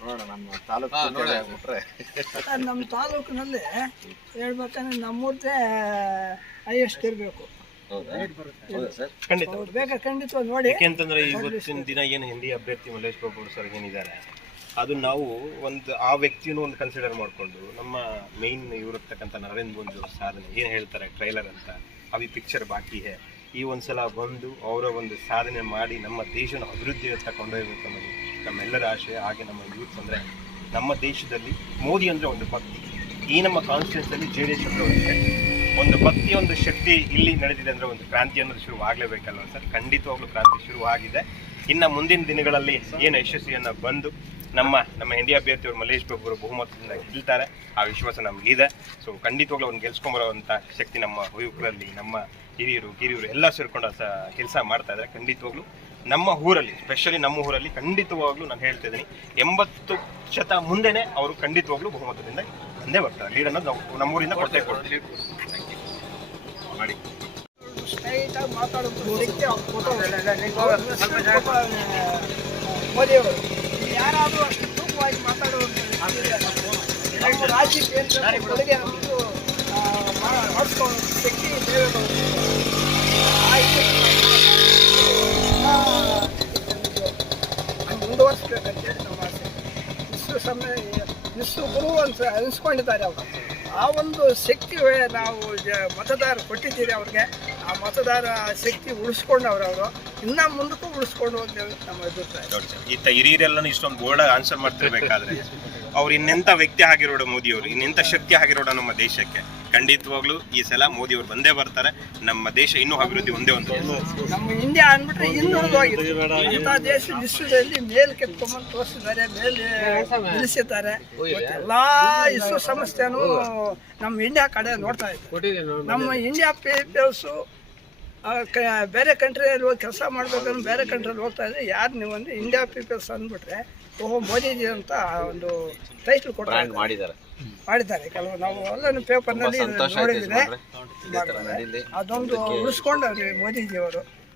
ನೋಡೋಣ ನಮ್ಮ ತಾಲೂಕು ಸರ್, ನಮ್ಮ ತಾಲೂಕಿನಲ್ಲಿ ಹೇಳ್ಬೇಕಂದ್ರೆ ನಮ್ಮೂರ್ದೇ ಹೈಯೆಸ್ಟ್ ಇರಬೇಕು. ಹೌದಾ? ಹೌದಾ ಸರ್? ಖಂಡಿತ. ಹೌದು ಬೇಕಾ ಖಂಡಿತ ನೋಡಿ. ಯಾಕೆಂತಂದ್ರೆ ಇವತ್ತಿನ ದಿನ ಏನು ಹಿಂದಿ ಅಭ್ಯರ್ಥಿ ಮಲ್ಲೇಶ್ ಬಾಬು ಅವರು ಸರ್ ಏನಿದ್ದಾರೆ ಅದು ನಾವು ಒಂದು ಆ ವ್ಯಕ್ತಿಯನ್ನು ಒಂದು ಕನ್ಸಿಡರ್ ಮಾಡಿಕೊಂಡು ನಮ್ಮ ಮೇನ್ ಇವರಿರ್ತಕ್ಕಂಥ ನರೇಂದ್ರ ಮೋದಿ ಅವ್ರ ಸಾಧನೆ ಏನು ಹೇಳ್ತಾರೆ ಟ್ರೈಲರ್ ಅಂತ ಅವಿ ಪಿಕ್ಚರ್ ಬಾಕಿ ಹೇ. ಈ ಒಂದ್ಸಲ ಬಂದು ಅವರ ಒಂದು ಸಾಧನೆ ಮಾಡಿ ನಮ್ಮ ದೇಶನ ಅಭಿವೃದ್ಧಿ ಅಂತ ಕೊಂಡೊಯ್ಯಬೇಕು ಅನ್ನೋದು. ನಮ್ಮೆಲ್ಲರ ಆಶಯ, ಹಾಗೆ ನಮ್ಮ ಯೂತ್ ಅಂದರೆ ನಮ್ಮ ದೇಶದಲ್ಲಿ ಮೋದಿ ಅಂದರೆ ಒಂದು ಭಕ್ತಿ. ಈ ನಮ್ಮ ಕಾನ್ಸ್ಟಿಟ್ಯೂನ್ಸಲ್ಲಿ ಜೆ ಡಿ ಎಸ್ ಅಂದ್ರೆ ಒಂದು ಭಕ್ತಿ ಒಂದು ಶಕ್ತಿ ಇಲ್ಲಿ ನಡೆದಿದೆ ಅಂದ್ರೆ ಒಂದು ಕ್ರಾಂತಿ ಅನ್ನೋದು ಶುರು ಆಗಲೇಬೇಕಲ್ವ ಸರ್? ಖಂಡಿತವಾಗ್ಲೂ ಕ್ರಾಂತಿ ಶುರುವಾಗಿದೆ. ಇನ್ನು ಮುಂದಿನ ದಿನಗಳಲ್ಲಿ ಏನು ಯಶಸ್ವಿಯನ್ನು ಬಂದು ನಮ್ಮ ನಮ್ಮ ಇಂಡಿಯಾ ಅಭ್ಯರ್ಥಿಯವರು ಮಲ್ಲೇಶ್ ಬಾಬು ಅವರು ಬಹುಮತದಿಂದ ಗೆಲ್ತಾರೆ. ಆ ವಿಶ್ವಾಸ ನಮಗಿದೆ. ಸೊ ಖಂಡಿತವಾಗ್ಲೂ ಅವ್ನು ಗೆಲ್ಸ್ಕೊಂಬರೋವಂಥ ಶಕ್ತಿ ನಮ್ಮ ಯುವಕರಲ್ಲಿ ನಮ್ಮ ಹಿರಿಯರು ಕಿರಿಯರು ಎಲ್ಲ ಸೇರ್ಕೊಂಡು ಕೆಲಸ ಮಾಡ್ತಾ ಇದ್ದಾರೆ ಖಂಡಿತವಾಗ್ಲೂ ನಮ್ಮ ಊರಲ್ಲಿ ಸ್ಪೆಷಲಿ ನಮ್ಮ ಊರಲ್ಲಿ ಖಂಡಿತವಾಗ್ಲೂ ನಾನು ಹೇಳ್ತಾ ಇದ್ದೀನಿ ಎಂಬತ್ತು ಶತ ಮುಂದೆನೇ ಅವರು ಖಂಡಿತವಾಗ್ಲೂ ಬಹುಮತದಿಂದ ಬಂದೇ ಬರ್ತಾರೆ. ಲೀಡನ್ನು ನಾವು ನಮ್ಮೂರಿಂದ ಕೊಡ್ತೇವೆ ಕೊಡ್ತೀವಿ ಮಾಡಿ. ಶಕ್ತಿ ಅವ್ರ ಫೋಟೋ ಮೋದಿಯವರು ಯಾರಾದರೂ ಅಷ್ಟು ತೂಕವಾಗಿ ಮಾತಾಡುವಂಥ ರಾಜ್ಯ ಕೊಡುಗೆ ಅನ್ನೋದು ಮಾಡಿಸ್ಕೊಳ್ಳೋ ಶಕ್ತಿ ದೇವೇಗೌಡರು ಮುಂದುವರಿಸ್ಬೇಕಂತೇಳಿ ನಮ್ಮ ಆಸೆ. ವಿಶ್ವ ಸಮಯ ಇಷ್ಟು ಗುರು ಅಂತ ಅನಿಸ್ಕೊಂಡಿದ್ದಾರೆ ಅವರು. ಆ ಒಂದು ಶಕ್ತಿ ನಾವು ಮತದಾರರು ಮತದಾರ ಕೊಟ್ಟಿದ್ದೀರಿ ಅವ್ರಿಗೆ. ಆ ಮತದಾರ ಶಕ್ತಿ ಉಳಿಸ್ಕೊಂಡವ್ರು ಅವರು. ಇನ್ನೂ ಮುಂದಕ್ಕೂ ಉಳಿಸ್ಕೊಂಡು ಹೋಗ್ತೇವೆ ನಮ್ಮ ಅಭಿಪ್ರಾಯ. ಇತ್ತ ಹಿರಿಯರೆಲ್ಲನೂ ಇಷ್ಟೊಂದು ಬೋರ್ಡ್ ಆನ್ಸರ್ ಮಾಡ್ತಿರ್ಬೇಕಾದ್ರೆ ಅವ್ರು ಇನ್ನೆಂಥ ವ್ಯಕ್ತಿ ಆಗಿರೋಡು ಮೋದಿ ಅವರು ಇನ್ನೆಂತ ಶಕ್ತಿ ಆಗಿರೋಡು ನಮ್ಮ ದೇಶಕ್ಕೆ. ಖಂಡಿತವಾಗ್ಲೂ ಈ ಸಲ ಮೋದಿ ಅವರು ಬಂದೇ ಬರ್ತಾರೆ. ನಮ್ಮ ದೇಶ ಇನ್ನೂ ಅಭಿವೃದ್ಧಿ ಒಂದೇ ಒಂದು ನಮ್ಮ ಇಂಡಿಯಾ ಅಂದ್ಬಿಟ್ರೆ ಇನ್ನೂ ಇಂಥ ದೇಶ ವಿಶ್ವದಲ್ಲಿ ಮೇಲ್ ಕೆತ್ಕೊಂಬಂದು ತೋರಿಸಿದ್ದಾರೆ ಮೇಲೆ ನಿಲ್ಲಿಸಿದ್ದಾರೆ. ಎಲ್ಲಾ ವಿಶ್ವ ಸಂಸ್ಥೆನೂ ನಮ್ಮ ಇಂಡಿಯಾ ಕಡೆ ನೋಡ್ತಾ ಇದೆ. ನಮ್ಮ ಇಂಡಿಯಾ ಪೀಪಲ್ಸು ಬೇರೆ ಕಂಟ್ರಿಯಲ್ಲಿ ಹೋಗಿ ಕೆಲಸ ಮಾಡ್ಬೇಕಂದ್ರೆ ಬೇರೆ ಕಂಟ್ರಿಯಲ್ಲಿ ಹೋಗ್ತಾ ಇದೆ ಯಾರು ನೀವು ಒಂದು ಇಂಡಿಯಾ ಪೀಪಲ್ಸ್ ಅಂದ್ಬಿಟ್ರೆ ಓಹೋ ಮೋದಿಜಿ ಅಂತ ಒಂದು ಟೈಟ್ಲ್ ಕೊಟ್ಟು. ಮಾಡಿದ್ದಾರೆ. ಮಾಡಿದ್ದಾರೆ. ಕೆಲವು ನಾವು ಎಲ್ಲ ಪೇಪರ್ನಲ್ಲಿ ನೋಡಿದ್ದೀವಿ ಅದೊಂದು ಉಳಿಸ್ಕೊಂಡವ್ರಿ ಮೋದಿಜಿಯವರು.